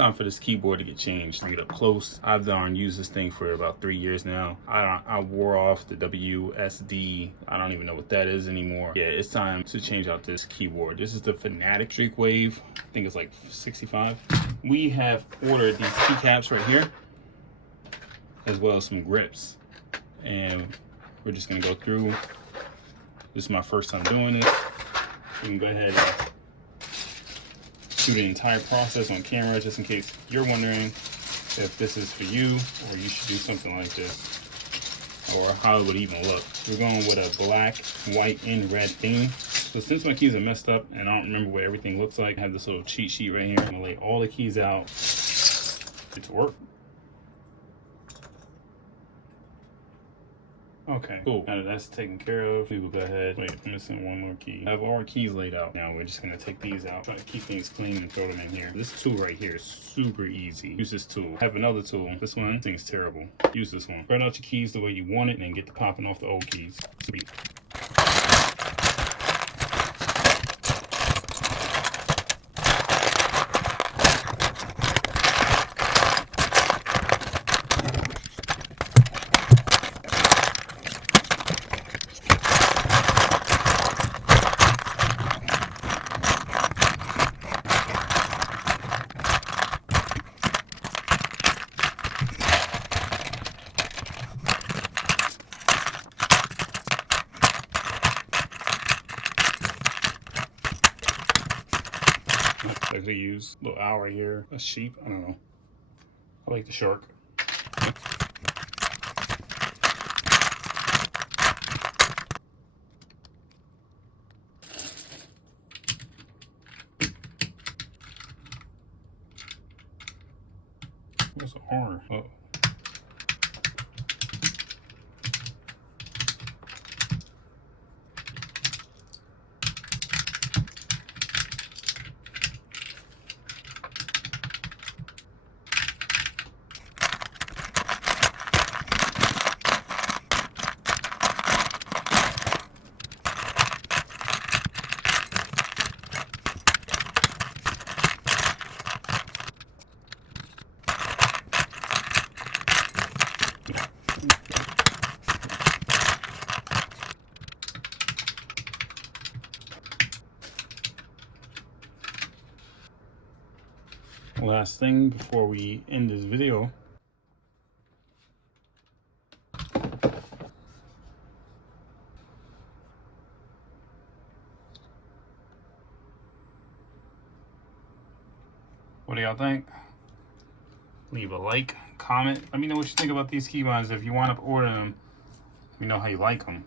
Time for this keyboard to get changed. Bring it up close. I've used this thing for about 3 years now. I wore off the WSD. I don't even know what that is anymore. Yeah, it's time to change out this keyboard. This is the Fanatic Streak Wave. I think it's like 65. We have ordered these keycaps right here, as well as some grips. And we're just gonna go through. This is my first time doing this. You can go ahead and do the entire process on camera, just in case you're wondering if this is for you or you should do something like this, or how it would even look. We're going with a black, white, and red theme. So since my keys are messed up and I don't remember what everything looks like, I have this little cheat sheet right here. I'm gonna lay all the keys out. Get to work. Okay, cool. Now that that's taken care of, we will go ahead. Wait, I'm missing one more key. I have all our keys laid out. Now we're just gonna take these out. Try to keep things clean and throw them in here. This tool right here is super easy. Use this tool. I have another tool. This one, this thing's terrible. Use this one. Spread out your keys the way you want it and then get to popping off the old keys. Sweet. I could use a little owl right here, a sheep, I don't know. I like the shark. What's the R? Uh-oh. Last thing before we end this video. What do y'all think? Leave a like, comment. Let me know what you think about these keybinds. If you want to order them, let me know how you like them.